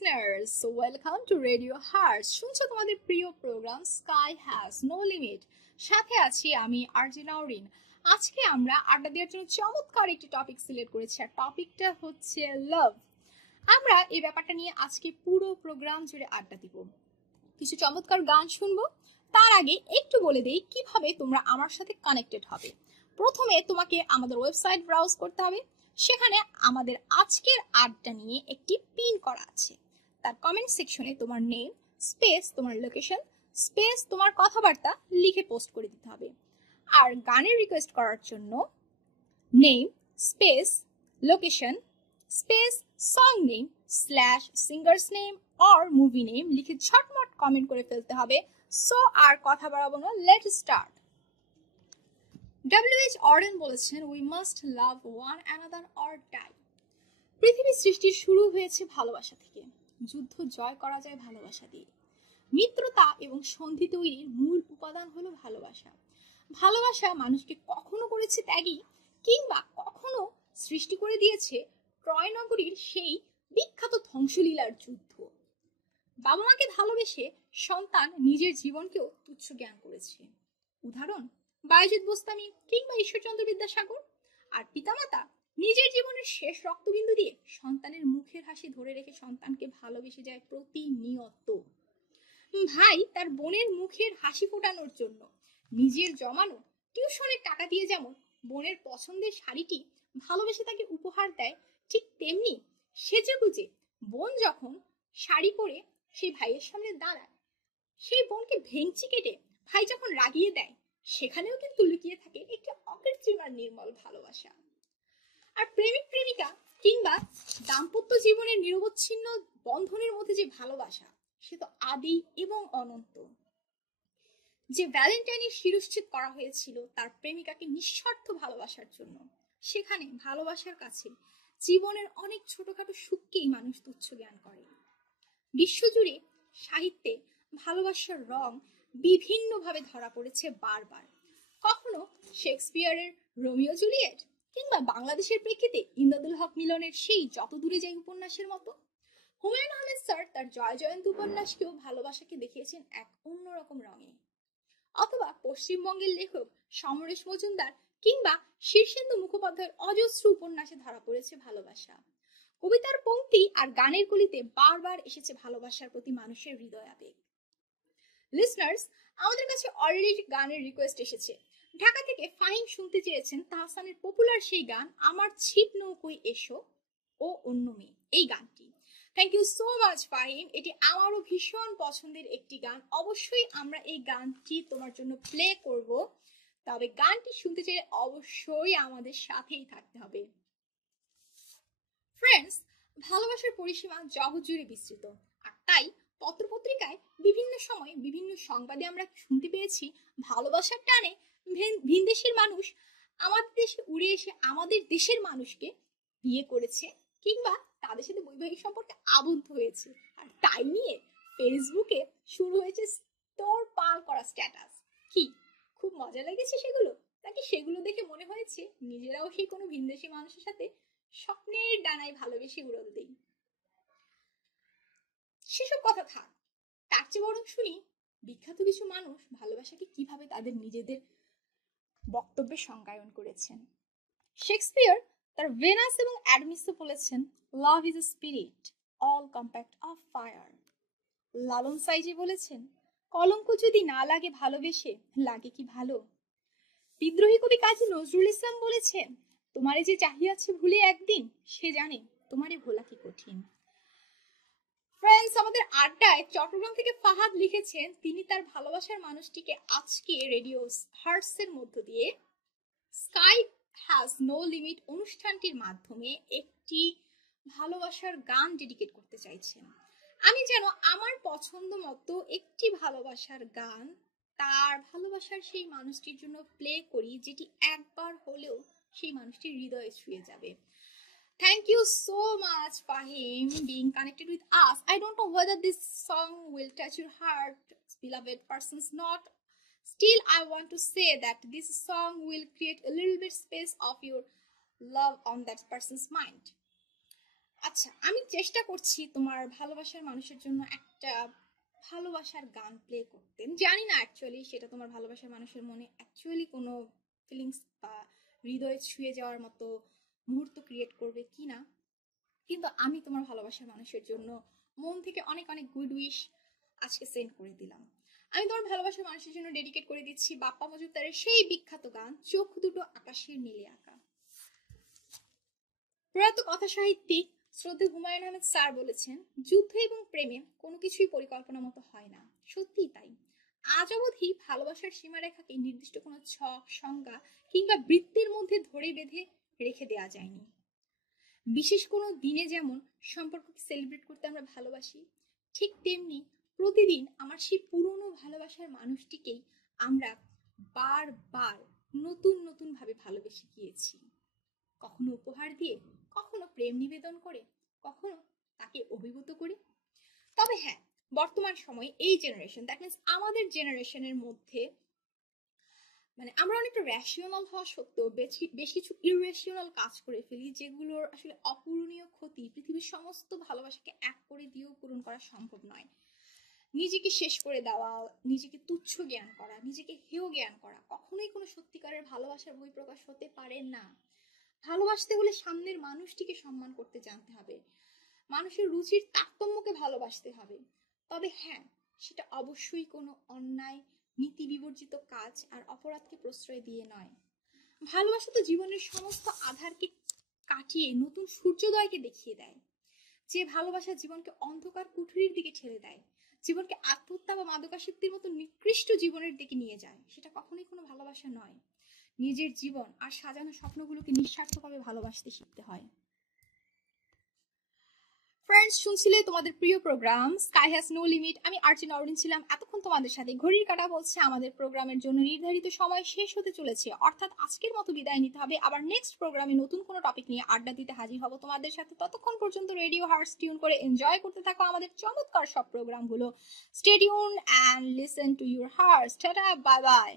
listeners, welcome to Radio Hearts. শুনছো তোমাদের প্রিয় program sky has no limit. সাথে আছি আমি আরজে নাওরিন। আজকে আমরা আড্ডা দেওয়ার জন্য চমৎকার একটি টপিক সিলেক্ট করেছি, আর টপিকটা হচ্ছে লাভ। আমরা এই ব্যাপারটা নিয়ে আজকে পুরো প্রোগ্রাম জুড়ে আড্ডা দিব, কিছু চমৎকার গান শুনবো। তার আগে একটু বলে দেই কিভাবে তোমরা আমার সাথে কানেক্টেড হবে। প্রথমে তোমাকে আমাদের ওয়েবসাইট ব্রাউজ করতে হবে। সেখানে আমাদের আজকের আড্ডা নিয়ে একটি পিন করা আছে। তার কমেন্ট সেকশনে তোমার নেম স্পেস তোমার লোকেশন স্পেস তোমার কথাবার্তা লিখে পোস্ট করে দিতে হবে। আর গানের রিকোয়েস্ট করার জন্য name space location space song name slash singers name or movie name লিখে ঝটমট কমেন্ট করে ফেলতে হবে। সো আর কথা বাড়াবো না, লেট স্টার্ট। W.H. Auden বলেছেন, we must love one another or die. পৃথিবীর সৃষ্টির শুরু হয়েছে ভালোবাসা থেকে। যুদ্ধ জয় করা যায় ভালোবাসা দিয়ে। মিত্রতা এবং সন্ধি তৈরির মূল উপাদান হলো ভালোবাসা। ভালোবাসা মানুষকে কখনো করেছে ত্যাগী, কিংবা কখনো সৃষ্টি করে দিয়েছে ট্রয় নগরীর সেই বিখ্যাত ধ্বংসলীলার যুদ্ধ। বাবা মাকে ভালোবেসে সন্তান নিজের জীবনকেও তুচ্ছ জ্ঞান করেছে। উদাহরণ বায়েজিদ বোস্তামি কিংবা ঈশ্বরচন্দ্র বিদ্যাসাগর। আর পিতামাতা নিজের জীবনের শেষ রক্তবিন্দু দিয়ে সন্তানের মুখের হাসি ধরে রেখে সন্তানকে ভালোবেসে যায় প্রতিনিয়ত। ভাই তার বোনের মুখের হাসি ফোটানোর জন্য নিজের জমানো টিউশনের টাকা দিয়ে যেমন বোনের পছন্দের শাড়িটি ভালোবেসে তাকে উপহার দেয়, ঠিক তেমনি সেজেগুজে বোন যখন শাড়ি পরে সেই ভাইয়ের সামনে দাঁড়ায়, সেই বোনকে ভেঙচি কেটে ভাই যখন রাগিয়ে দেয়, সেখানেও কিন্তু লুকিয়ে থাকে একটি অকৃত্রিম আর নির্মল ভালোবাসা। আর প্রেমিক প্রেমিকা কিংবা দাম্পত্য জীবনের নিরবচ্ছিন্ন বন্ধনের মধ্যে যে ভালোবাসা, সে তো আদি এবং অনন্ত। যে ভ্যালেন্টাইনের শিরশ্ছেদ করা হয়েছিল তার প্রেমিকাকে নিঃস্বার্থ ভালোবাসার জন্য, সেখানে ভালোবাসার কাছে জীবনের অনেক ছোটখাটো সুখকেই মানুষ তুচ্ছ জ্ঞান করে। বিশ্বজুড়ে সাহিত্যে ভালোবাসার রং বিভিন্নভাবে ধরা পড়েছে বারবার। কখনো শেক্সপিয়ারের রোমিও জুলিয়েট, কিংবা বাংলাদেশের প্রেক্ষিতে ইমদাদুল হক মিলনের সেই যত দূরে যাই উপন্যাসের মতো। হুমায়ুন আহমেদ স্যার তার জয় জয়ন্ত উপন্যাসকেও ভালোবাসাকে দেখিয়েছেন এক অন্যরকম রঙে। অথবা পশ্চিমবঙ্গের লেখক সমরেশ মজুমদার কিংবা শীর্ষেন্দু মুখোপাধ্যায়ের অজস্র উপন্যাসে ধরা পড়েছে ভালোবাসা। কবিতার পংক্তি আর গানের কলিতে বারবার এসেছে ভালোবাসার প্রতি মানুষের হৃদয় আবেগ। লিসনার্স, আমাদের কাছে অলরেডি গানের রিকোয়েস্ট এসেছে। ঢাকা থেকে ফাহিম শুনতে চেয়েছেন তাহসানের পপুলার সেই গান আমার ছিপ নৌকোয় এসো ও অন্য মেয়ে, এই গানটি। Thank you so much Fahim, এটি আমারও ভীষণ পছন্দের একটি গান। অবশ্যই আমরা এই গানটি তোমার জন্য প্লে করব, তবে গানটি শুনতে চাইলে অবশ্যই আমাদের সাথেই থাকতে হবে। ফ্রেন্ডস, ভালোবাসার পরিসীমা জগৎ জুড়ে বিস্তৃত, আর তাই পত্রপত্রিকায় বিভিন্ন সময় বিভিন্ন সংবাদে আমরা শুনতে পেয়েছি ভালোবাসার টানে ভিনদেশের মানুষ আমাদের দেশে উড়ে এসে আমাদের দেশের মানুষকে বিয়ে করেছে, কিংবা তাদের সাথে বৈবাহিক সম্পর্কে আবদ্ধ হয়েছে। আর তাই নিয়ে ফেসবুকে শুরু হয়েছে তোর পার করা স্ট্যাটাস। কি খুব মজা লেগেছে সেগুলো, নাকি সেগুলো দেখে মনে হয়েছে নিজেরাও সেই কোনো ভিনদেশি মানুষের সাথে স্বপ্নের ডানায় ভালোবেসে উড়াল দেই? সেসব কথা থাক, তার চেয়ে বরং শুনি বিখ্যাত কিছু মানুষ ভালোবাসাকে কিভাবে তাদের নিজেদের বক্তব্যে সংজ্ঞায়ন করেছেন। শেক্সপিয়ার তার ভেনাস এবং অ্যাডমিসে বলেছেন, love is a spirit all compact of fire. Lalon Saiji বলেছেন, কলঙ্ক যদি না লাগে ভালোবেসে লাগে কি ভালো। বিদ্রোহী কবি কাজী নজরুল ইসলাম বলেছেন, তোমারে যে চাহিয়াছে ভুলে একদিন, সে জানে তোমারে ভোলা কি কঠিন। ফ্রেন্ডস, আমাদের আড্ডায় চট্টগ্রাম থেকে ফাহাদ লিখেছেন, তিনি তার ভালোবাসার মানুষটিকে আজকে রেডিও হার্টস এর মধ্য দিয়ে স্কাই হ্যাজ নো লিমিট অনুষ্ঠানটির মাধ্যমে একটি ভালোবাসার গান ডেডিকেট করতে চাইছেন। আমি যেন আমার পছন্দ মতো একটি ভালোবাসার গান তার ভালোবাসার সেই মানুষটির জন্য প্লে করি, যেটি একবার হলেও সেই মানুষটির হৃদয়ে ছুঁয়ে যাবে। Thank you so much, Fahim, being connected with us. I don't know whether this song will touch your heart, beloved persons, not. Still, I want to say that this song will create a little bit space of your love on that person's mind. আচ্ছা, আমি চেষ্টা করছি তোমার ভালোবাসার মানুষের জন্য একটা ভালোবাসার গান প্লে করতে। জানি না অ্যাকচুয়ালি সেটা তোমার ভালোবাসার মানুষের মনে অ্যাকচুয়ালি কোনো ফিলিংস বা হৃদয়ে ছুঁয়ে যাওয়ার মতো মুহূর্ত ক্রিয়েট করবে কি না, কিন্তু আমি তোমার ভালোবাসার মানুষের জন্য মন থেকে অনেক অনেক গুড উইশ আজকে সেন্ড করে দিলাম। আমি তোমার ভালোবাসার মানুষের জন্য ডেডিকেট করে দিচ্ছি বাপ্পা মজুমদারের সেই বিখ্যাত গান চোখ দুটো আকাশের নীলে আঁকা। প্রয়াত কথা সাহিত্যিক শ্রদ্ধেয় হুমায়ুন আহমেদ স্যার বলেছেন, যুদ্ধ এবং প্রেমে কোনো কিছুই পরিকল্পনা মতো হয় না। সত্যিই তাই। আজ অবধি ভালোবাসার সীমারেখাকে নির্দিষ্ট কোনো ছক, সংজ্ঞা কিংবা বৃত্তের মধ্যে ধরে বেঁধে রেখে দেওয়া যায়নি। বিশেষ কোনো দিনে যেমন সম্পর্ককে সেলিব্রেট করতে আমরা ভালোবাসি, ঠিক তেমনি প্রতিদিন আমার সেই পুরনো ভালোবাসার মানুষটিকেই আমরা বারবার নতুন নতুন ভাবে ভালোবেসে গিয়েছি। কখনো উপহার দিয়ে, কখনো প্রেম নিবেদন করে, কখনো তাকে অভিভূত করে। তবে হ্যাঁ, বর্তমান সময়ে এই জেনারেশন, দ্যাট মিনস আমাদের জেনারেশনের মধ্যে আমরা অনেকটা রেশনাল হওয়া সত্ত্বেও বেশ কিছু ইরেশনাল কাজ করে ফেলি, যেগুলোর আসলে অপূরণীয় ক্ষতি পৃথিবীর সমস্ত ভালোবাসাকে এক করে দিয়েও পূরণ করা সম্ভব নয়। নিজেকে শেষ করে দেওয়া, নিজেকে তুচ্ছ জ্ঞান করা, নিজেকে হেয় জ্ঞান করা কখনোই কোনো সত্যিকারের ভালোবাসার বহিঃপ্রকাশ হতে পারে না। ভালোবাসতে হলে সামনের মানুষটিকে সম্মান করতে জানতে হবে, মানুষের রুচির তারতম্যকে ভালোবাসতে হবে। তবে হ্যাঁ, সেটা অবশ্যই কোনো অন্যায়, নীতি বিবর্জিত কাজ আর অপরাধকে প্রশ্রয় দিয়ে নয়। ভালোবাসা তো জীবনের সমস্ত আধারকে কাটিয়ে নতুন সূর্যোদয়কে দেখিয়ে দেয়। যে ভালোবাসা জীবনকে অন্ধকার কুঠুরির দিকে ঠেলে দেয়, জীবনকে আত্মহত্যা বা মাদকাসক্তির মতো নিকৃষ্ট জীবনের দিকে নিয়ে যায়, সেটা কখনোই কোনো ভালোবাসা নয়। নিজের জীবন আর সাজানো স্বপ্নগুলোকে নিঃস্বার্থভাবে ভালোবাসতে শিখতে হয়। ফ্রেন্ডস, শুনছিলে তোমাদের প্রিয় program sky has no limit. আমি আরজি নওরিন ছিলাম এতক্ষণ তোমাদের সাথে। ঘড়ির কাঁটা বলছে আমাদের প্রোগ্রামের জন্য নির্ধারিত সময় শেষ হতে চলেছে, অর্থাৎ আজকের মতো বিদায় নিতে হবে। আবার নেক্সট প্রোগ্রামে নতুন কোনো টপিক নিয়ে আড্ডা দিতে হাজির হব তোমাদের সাথে। ততক্ষণ পর্যন্ত রেডিও হার্টস টিউন করে এনজয় করতে থাকো আমাদের চমৎকার সব প্রোগ্রামগুলো। Stay tune and listen to your hearts. Tata, bye by.